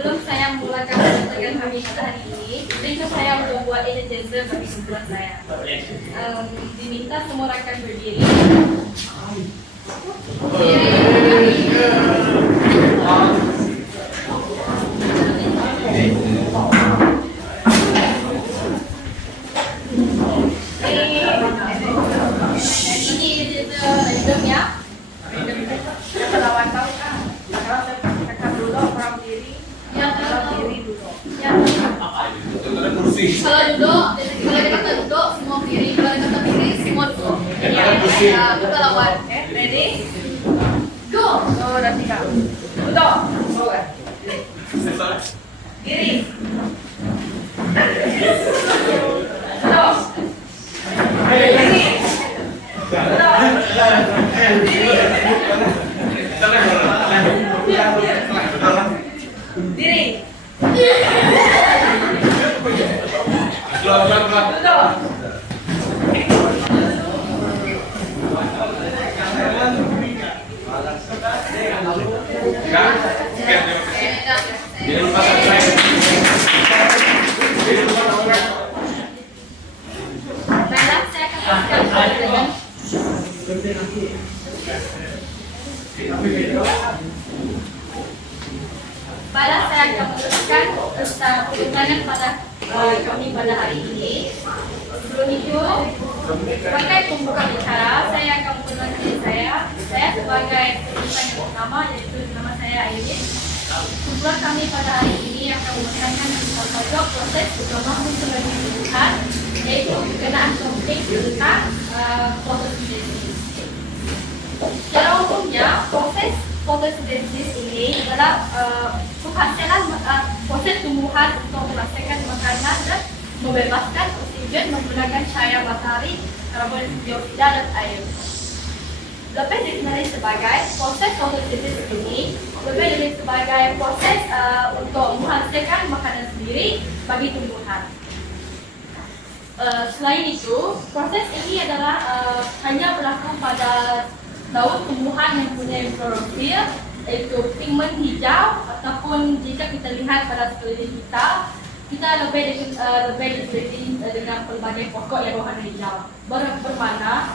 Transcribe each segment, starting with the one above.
sebelum saya mulakan pertemuan kami hari ini, berikut saya untuk buat energizer bagi kumpulan saya. Diminta semua rakan berdiri. Ini energizer random ya. Kita lawan tahu kan? Kakak dulu orang berdiri. Yang berdiri dulu. Kalau duduk, kalau kita duduk semua berdiri. Kalau kita berdiri semua duduk. Ya, kita lawan. Ready? Go. Oh, dah siap. Duduk. Kiri. Duduk. Kiri. Diri. Balas saya akan meneruskan tentang perundangan pada kami pada hari ini. Sebelum itu, sebagai pembuka bicara, saya akan memperkenalkan diri saya. Saya sebagai perusahaan yang pertama, yaitu nama saya Airin. Kumpulan kami pada hari ini akan menerangkan tentang pojok proses utama sebagai tumbuhan, yaitu berkenaan topik tentang fotosintesis. Secara umumnya, proses fotosintesis ini adalah penghasilan proses tumbuhan untuk menghasilkan makanan dan membebaskan oksigen menggunakan cahaya matahari, karbon dioksida dan air. Lebih dikenali sebagai proses fotosintesis ini lebih dari sebagai proses untuk menghasilkan makanan sendiri bagi tumbuhan. Selain itu, proses ini adalah hanya berlaku pada daun tumbuhan yang punya klorofil, yaitu pigmen hijau, ataupun jika kita lihat pada sekeliling kita, kita lebih diteliti dengan pelbagai pokok yang berwarna hijau. Bermana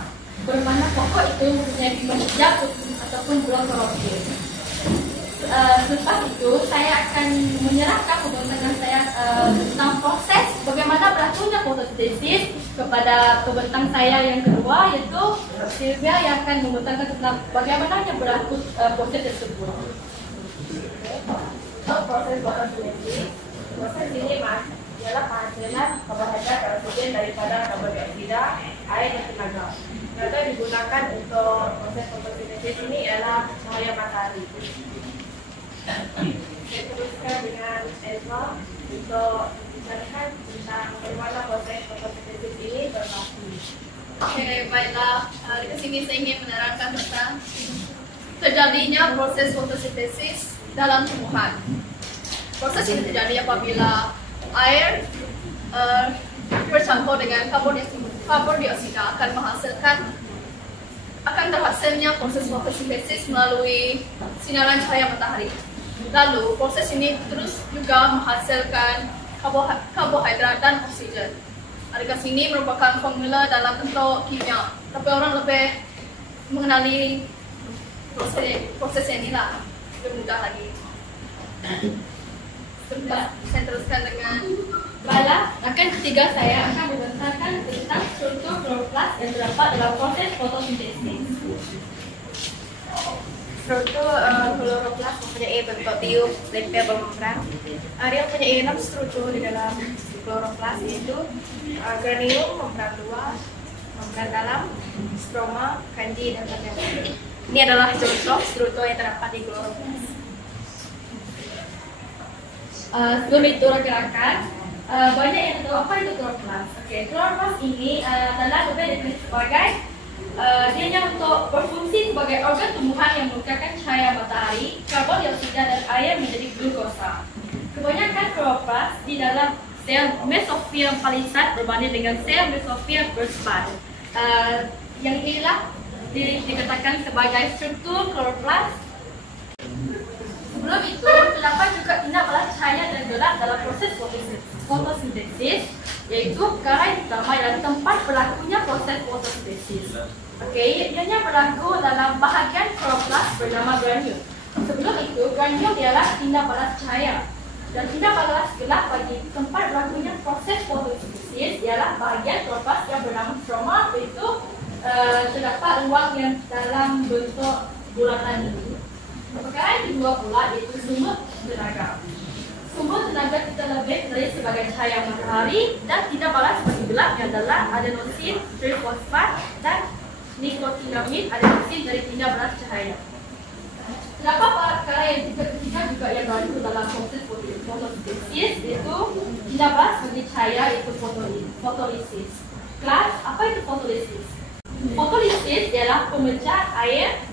pokok itu mempunyai pigmen hijau ataupun buah klorofil. Selepas itu, saya akan menyerahkan pembentang saya tentang proses bagaimana berlakunya fotosintesis kepada pembentang saya yang kedua, yaitu Sylvia, yang akan membentangkan tentang bagaimana berlaku proses tersebut. Proses fotosintesis, proses ini ialah penghasilan karbohidrat dan oksigen daripada karbon dioksida, air dan tenaga. Tenaga digunakan untuk proses fotosintesis ini ialah cahaya matahari. Saya teruskan dengan Ezra untuk menjelaskan tentang bagaimana proses fotosintesis ini berlaku. Oke, baiklah. Di sini saya ingin menerangkan tentang terjadinya proses fotosintesis dalam tumbuhan. Proses ini terjadi apabila air bercampur dengan karbon dioksida akan terhasilnya proses fotosintesis melalui sinaran cahaya matahari. Lalu, proses ini terus juga menghasilkan karbohidrat dan oksigen. Adakah sini merupakan formula dalam bentuk kimia, tapi orang lebih mengenali proses inilah lebih mudah lagi. Saya teruskan dengan bala. Akan ketiga saya akan membentangkan tentang struktur kloroplas yang terdapat dalam proses fotosintesis. Struktur kloroplas mempunyai bentuk tiup lempel bermembran. Dia mempunyai 6 struktur di dalam kloroplas, yaitu granuum, membran luar, membran dalam, stroma, kanji, dan lain-lain. Ini adalah contoh struktur yang terdapat di kloroplas. Sebelum itu rekan-rekan, banyak yang tahu apa itu kloroplas. Kloroplas ini adalah lebih dikenal sebagai dia untuk berfungsi sebagai organ tumbuhan yang mengeluarkan cahaya matahari, karbon dioksida dan air menjadi glukosa. Kebanyakan kloroplas di dalam sel mesofil palisat berbanding dengan sel mesofil berspat. Yang inilah dikatakan sebagai struktur kloroplas. Sebelum itu, terdapat juga tindak balas fotosintesis, yaitu perkara yang pertama ialah tempat berlakunya proses fotosintesis. Okey, ianya berlaku dalam bahagian kloroplas bernama granul. Sebelum itu, granul ialah tinda balas cahaya. Dan tinda balas gelap bagi tempat berlakunya proses fotosintesis ialah bahagian kloroplas yang bernama stroma, iaitu terdapat ruang yang dalam bentuk bulatan ini. Perkara yang kedua pula iaitu sumber tenaga. Sumber tenaga kita lebih dari sebagai cahaya matahari dan tinda balas bagi gelap yang adalah adenosin trifosfat dan nikotinamid adenosin dari tinda balas cahaya. Terdapat perkara yang ketiga juga yang berlaku dalam proses fotosintesis, iaitu tinda balas bagi cahaya, iaitu fotolisis. Kelas, apa itu fotolisis? Fotolisis ialah pemecahan air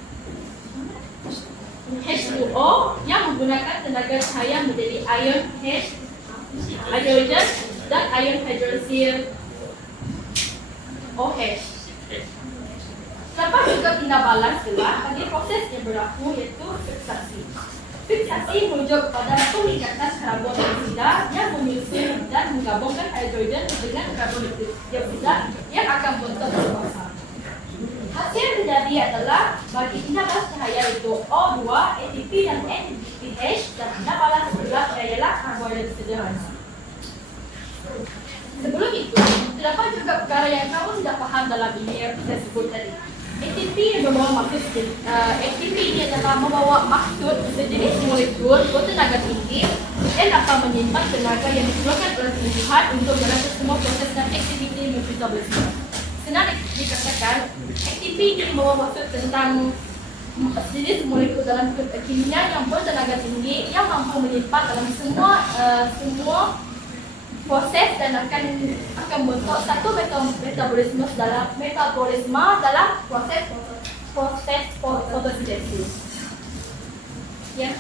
H2O yang menggunakan tenaga cahaya menjadi ion hidrogen dan ion hidroksil OH. Terdapat juga tinda balas gelap bagi proses yang berlaku, iaitu fiksasi. Fiksasi merujuk kepada peningkatan karbon dioksida yang menyusun dan menggabungkan hidrogen dengan karbon dioksida yang akan bentuk berkuasa. Hasil yang terjadi adalah bagi tinda balas cahaya itu O2, ATP dan NADPH, dan tinda balas gelap ialah karbohidrat sederhana. Sebelum itu, terdapat juga perkara yang kamu tidak faham dalam ini yang kita sebut tadi. ATP yang membawa maksud ATP ini adalah membawa maksud sejenis molekul bertenaga tinggi dan dapat menyimpan tenaga yang diperlukan oleh tubuhan untuk melakukan semua proses dan aktiviti metabolisme. Senang dikatakan, ATP ini membawa maksud tentang sejenis molekul dalam kimia yang bertenaga tinggi yang mampu menyimpan dalam semua proses dan akan bentuk satu metabolisme dalam proses fotosintesis. Ya,